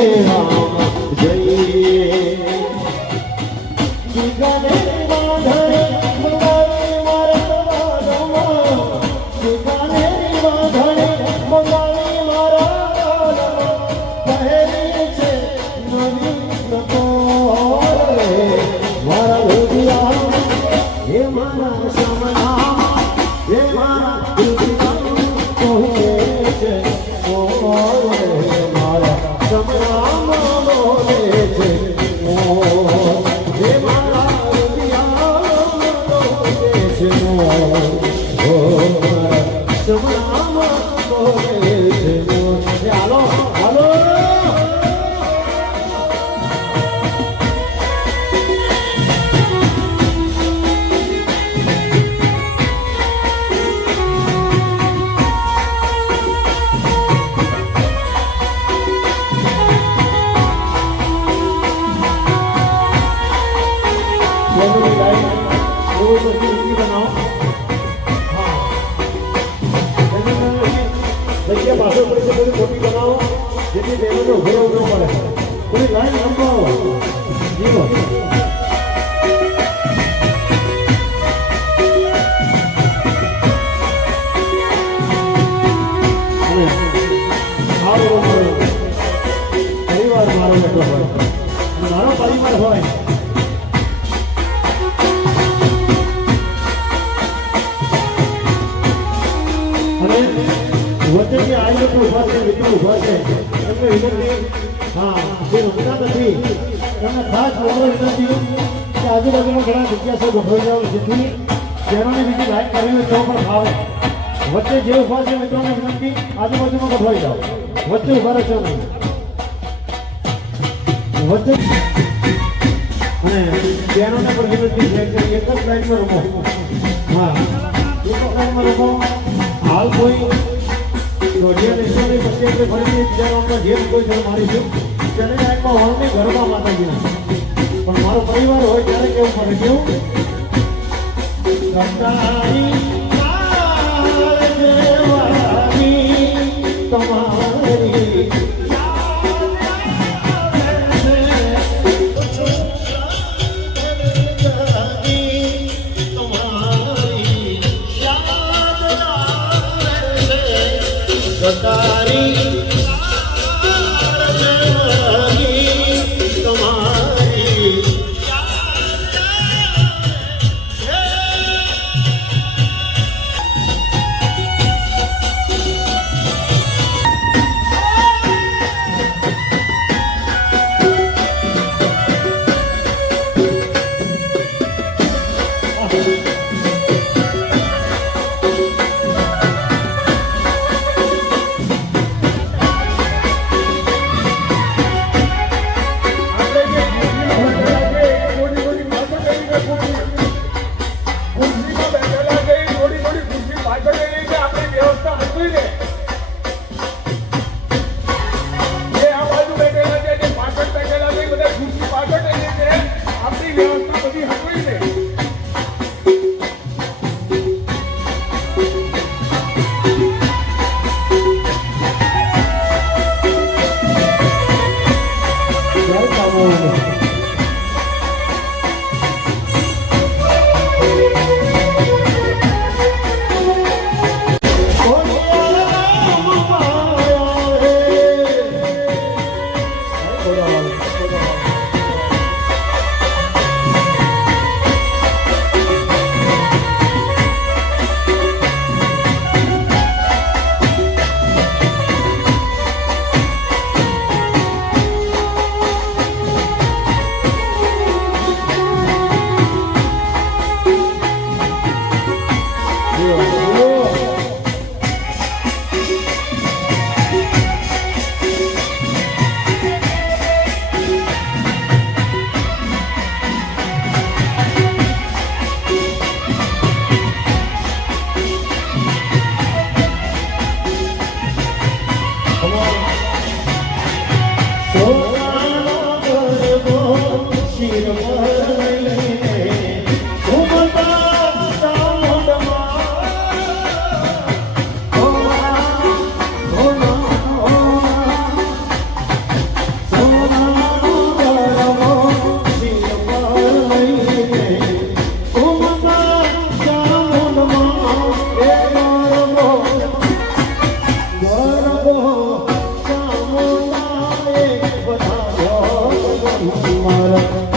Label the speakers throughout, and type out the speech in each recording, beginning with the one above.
Speaker 1: મારા જીવો અને પણ ફાવે વચ્ચે જે ઊભા છે મિત્રોને વિનંતી, આજુબાજુમાં ગભરાઈ જાઓ. વચ્ચે ઊભા રહેશો નહીં. વચ્ચે અને શહેરોને પણ વિનંતી છે કે એક જ લાઈનમાં રમો. હા. એક જ લાઈનમાં રમો. હાલ કોઈ દોઢિયા લેશો નહીં, પછી એટલે ફરીથી બીજા રાઉન્ડમાં જેમ કોઈ ઘર મારીશું. ત્યારે લાઈનમાં નહીં ઘરમાં માતાજીના. પણ મારો પરિવાર હોય ત્યારે કેવું પડે, કેવું? 包包 મારા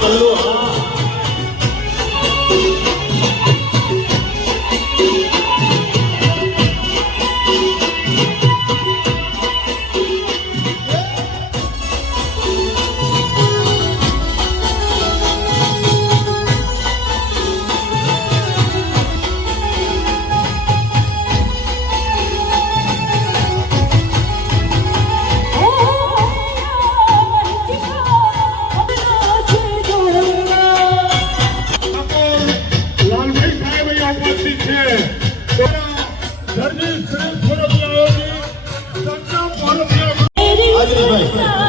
Speaker 2: 通乐 ફોરમિયા
Speaker 1: હલો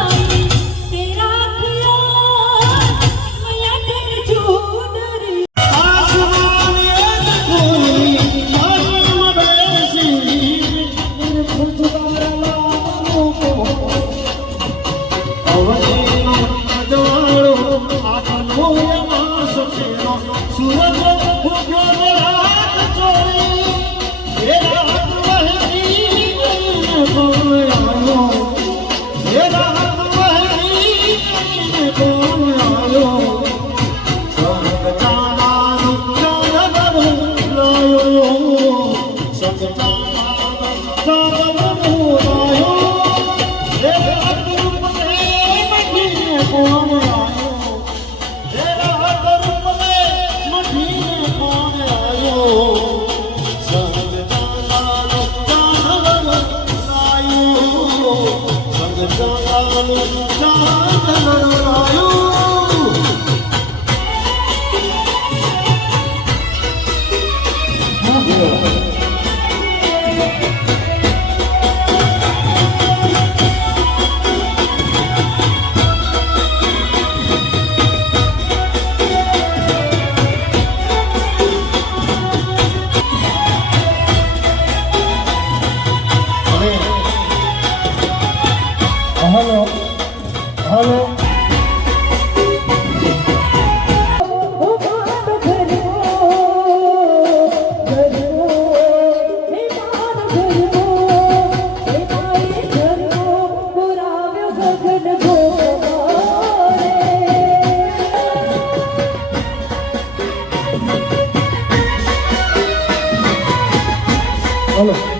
Speaker 1: Oğlum.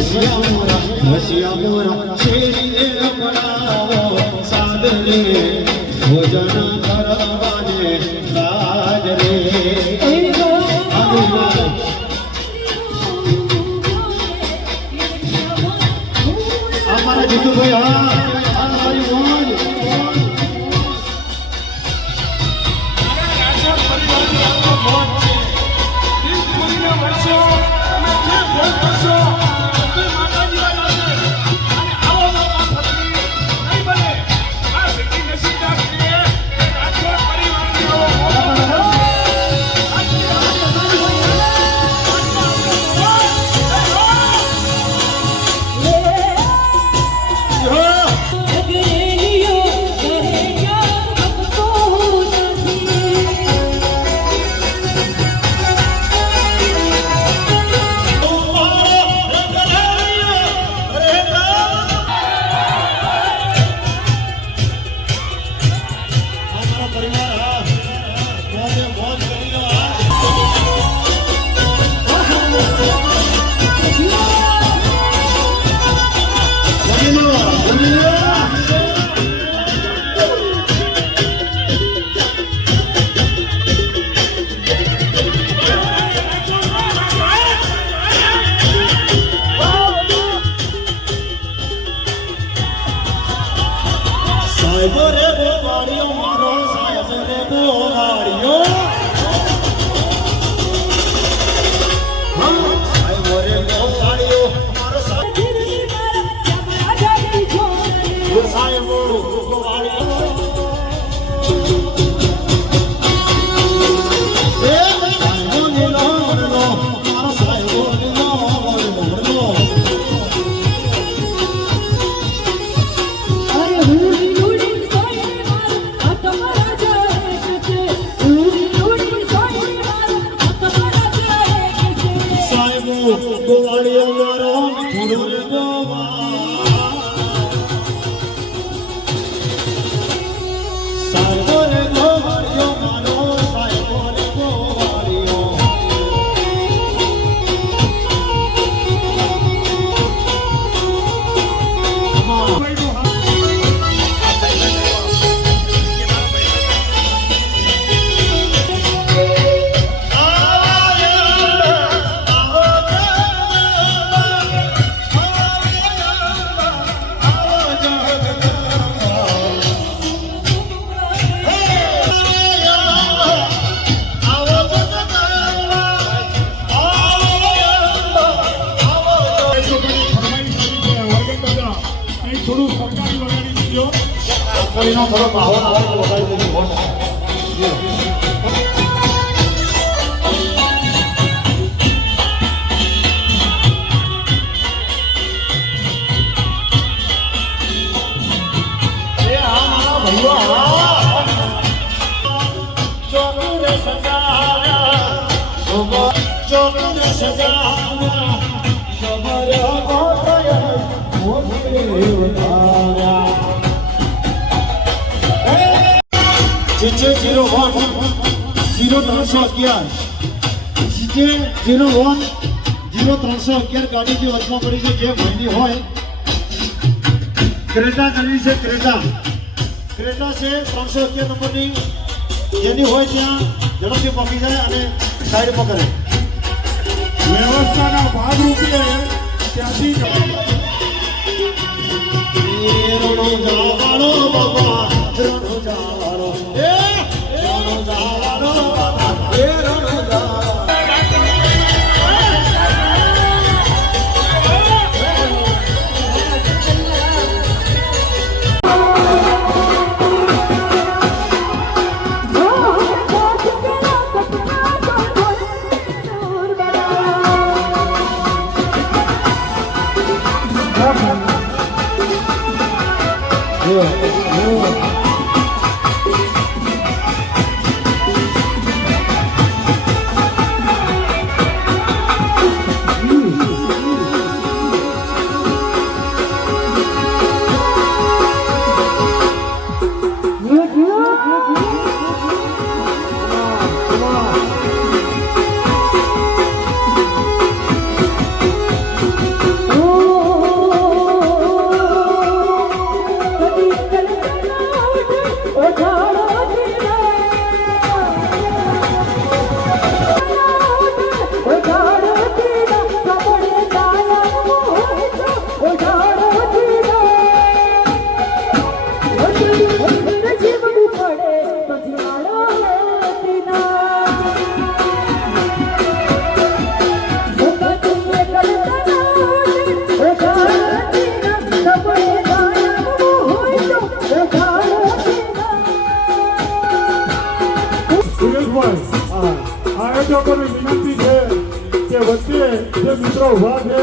Speaker 1: રશિયા મોરા રશિયા મોરા શેરી રમણાવો સાદરે હા Algo
Speaker 2: થોડું સરકારી વગાડી દીધો
Speaker 1: થોડો માહોલ આવે તો વગાડી દેજો વોટ. એ આ મારા જીજે જીરો વન જીરો ત્રણસો અગિયાર જીજે જીરો જીરો ત્રણસો અગિયાર ગાડી જે પડી છે જે ભાઈની હોય ક્રેટા કરવી છે ક્રેટા ક્રેટા છે ત્રણસો અગિયાર નંબરની જેની હોય ત્યાં ઝડપથી પકડી જાય અને સાઈડ પકડે
Speaker 2: વ્યવસ્થાના ભાગરૂપે ત્યાંથી
Speaker 1: જાવાળો બાબા રણો જાવાળો
Speaker 3: સુરેશભાઈ
Speaker 1: હા
Speaker 3: આયોજકોને વિનંતી છે કે વચ્ચે જે મિત્રો ઊભા છે,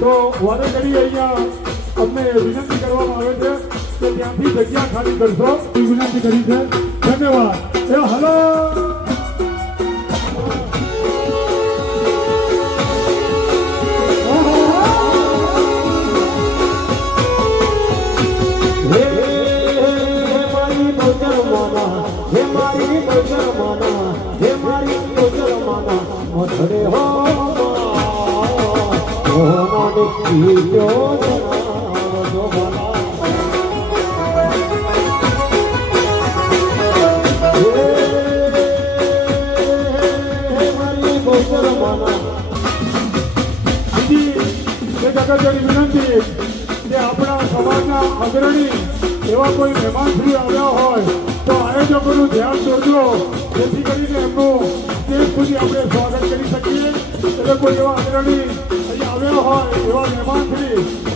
Speaker 3: તો વારે ઘડી અહીંયા અમને વિનંતી કરવામાં આવે છે કે ત્યાંથી જગ્યા ખાલી કરશો. વિનંતી કરી છે. ધન્યવાદ. એ હલો!
Speaker 1: મથડે હો માના
Speaker 3: અગત્યની વિનંતી આપણા સમાજના અગ્રણી એવા કોઈ મહેમાન શ્રી આવ્યા હોય તો આયોજકોનું ધ્યાન દોરજો જેથી કરીને એમનું સુધી આપણે સ્વાગત કરી શકીએ. એટલે કોઈ એવા અગ્રણી અહીં આવ્યા હોય, એવા મહેમાન શ્રી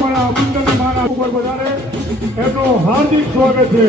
Speaker 3: આપણા અમંડળ મારા ઉપર વધારે. એમનું હાર્દિક સ્વાગત છે.